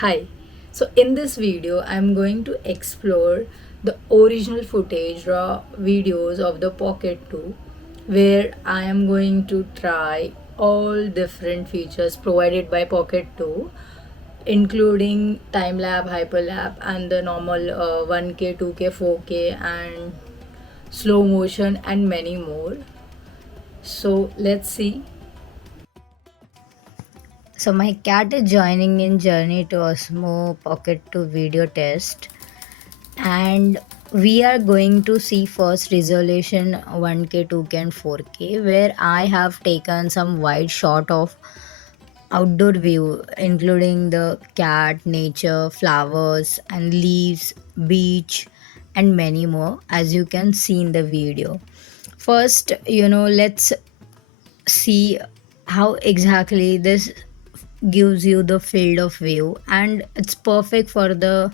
Hi. So in this video, I'm going to explore the original footage, raw videos of the Pocket 2, where I am going to try all different features provided by Pocket 2, including time lapse, hyperlapse, and the normal 1K, 2K, 4K, and slow motion, and many more. So let's see. So my cat is joining in journey to Osmo Pocket to video test, and we are going to see first resolution 1K, 2K, and 4K, where I have taken some wide shot of outdoor view, including the cat, nature, flowers, and leaves, beach, and many more, as you can see in the video. First, let's see how exactly this gives you the field of view, and it's perfect for the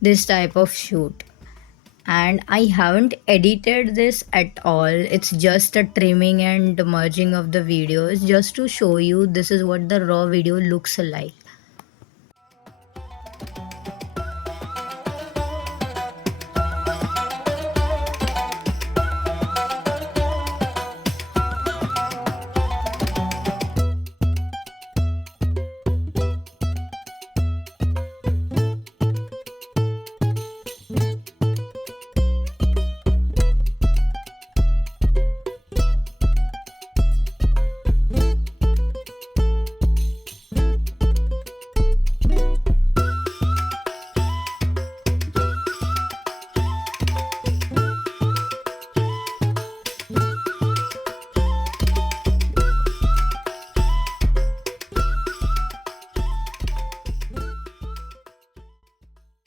this type of shoot. And I haven't edited this at all, it's just a trimming and merging of the videos just to show you this is what the raw video looks like.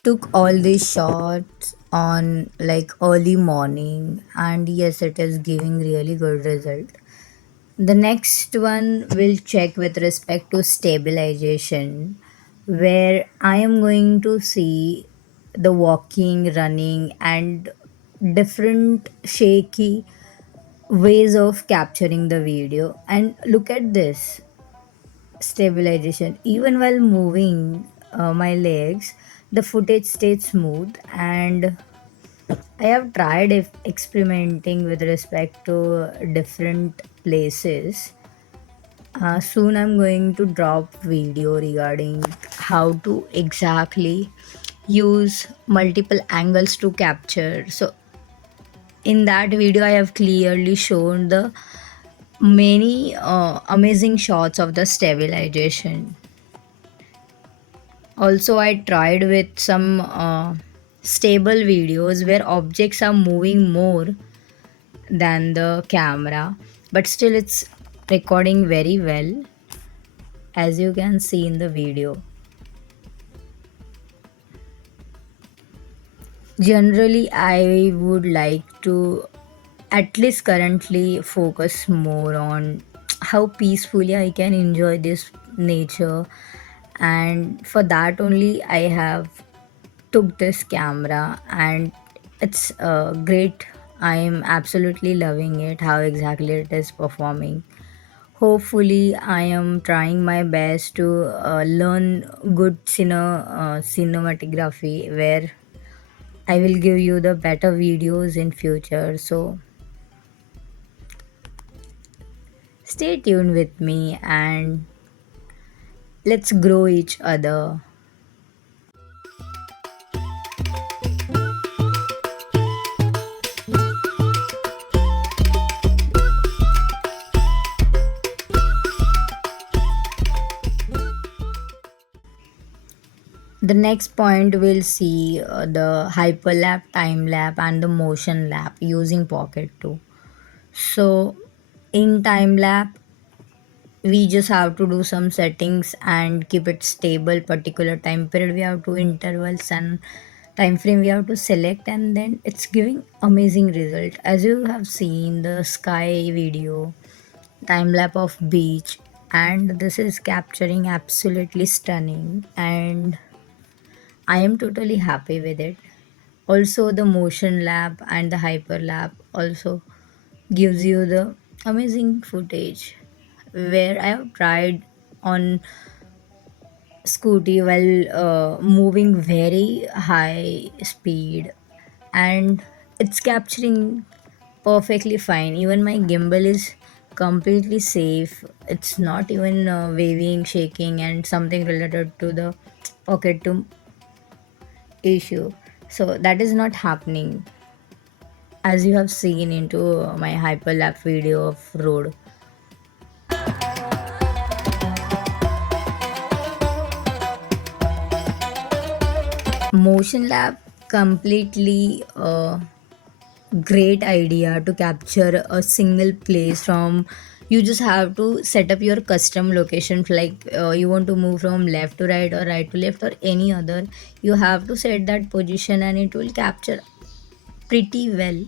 Took all these shots on like early morning, and yes, it is giving really good result. The next one will check with respect to stabilization, where I am going to see the walking, running, and different shaky ways of capturing the video. And look at this stabilization. Even while moving my legs, the footage stayed smooth, and I have tried experimenting with respect to different places. Soon I'm going to drop video regarding how to exactly use multiple angles to capture. So in that video I have clearly shown the many amazing shots of the stabilization. Also, I tried with some stable videos where objects are moving more than the camera, but still it's recording very well, as you can see in the video. Generally, I would like to at least currently focus more on how peacefully I can enjoy this nature, and for that only I have took this camera, and it's great. I am absolutely loving it, how exactly it is performing. Hopefully I am trying my best to learn good cinematography, where I will give you the better videos in future. So stay tuned with me, and let's grow each other. The next point we'll see the hyperlapse, time lapse, and the motion lapse using Pocket 2. So in time lapse, we just have to do some settings and keep it stable. Particular time period we have to intervals and time frame we have to select, and then it's giving amazing result. As you have seen the sky video, time lapse of beach, and this is capturing absolutely stunning, and I am totally happy with it. Also, the motion lab and the hyper lab also gives you the amazing footage, where I have tried on scooty while moving very high speed, and it's capturing perfectly fine. Even my gimbal is completely safe. It's not even waving, shaking, and something related to the pocket to issue. So that is not happening, as you have seen into my hyperlapse video of road. Motion lab completely great idea to capture a single place from. You just have to set up your custom location, like you want to move from left to right or right to left or any other. You have to set that position and it will capture pretty well.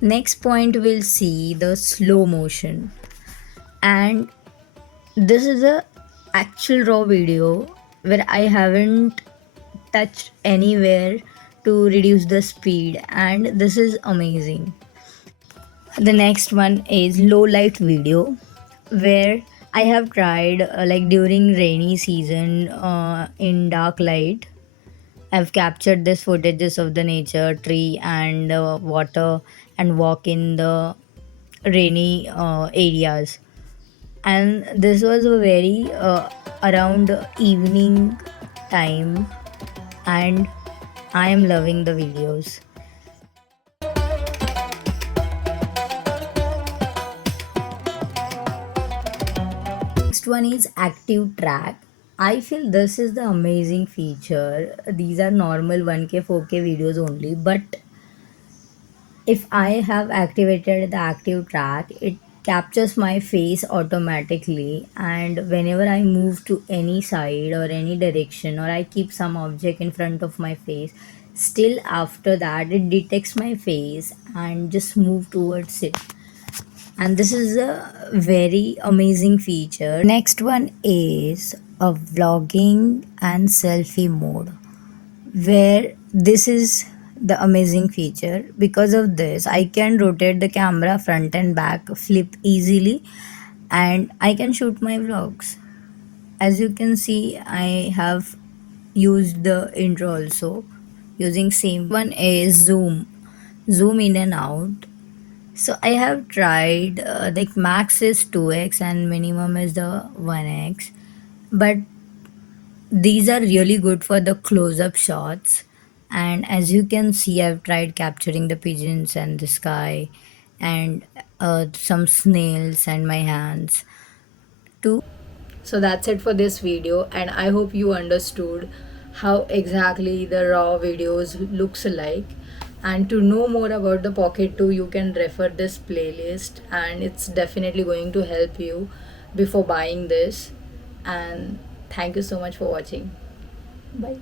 Next point we'll see the slow motion, and this is a actual raw video where I haven't touched anywhere to reduce the speed, and this is amazing. The next one is low light video, where I have tried like during rainy season in dark light. I've captured this footages of the nature, tree, and water, and walk in the rainy areas. And this was a very around evening time, and I am loving the videos. Next one is active track. I feel this is the amazing feature. These are normal 1K 4K videos only, but if I have activated the active track, it captures my face automatically, and whenever I move to any side or any direction, or I keep some object in front of my face, still after that it detects my face and just move towards it. And this is a very amazing feature. Next one is a vlogging and selfie mode, where this is the amazing feature. Because of this, I can rotate the camera front and back, flip easily, and I can shoot my vlogs. As you can see, I have used the intro also using same. One is zoom in and out. So I have tried like max is 2x and minimum is the 1x, but these are really good for the close-up shots. And as you can see, I've tried capturing the pigeons and the sky, and some snails and my hands too. So that's it for this video, and I hope you understood how exactly the raw videos looks like. And to know more about the Pocket 2, you can refer this playlist, and it's definitely going to help you before buying this. And thank you so much for watching. Bye.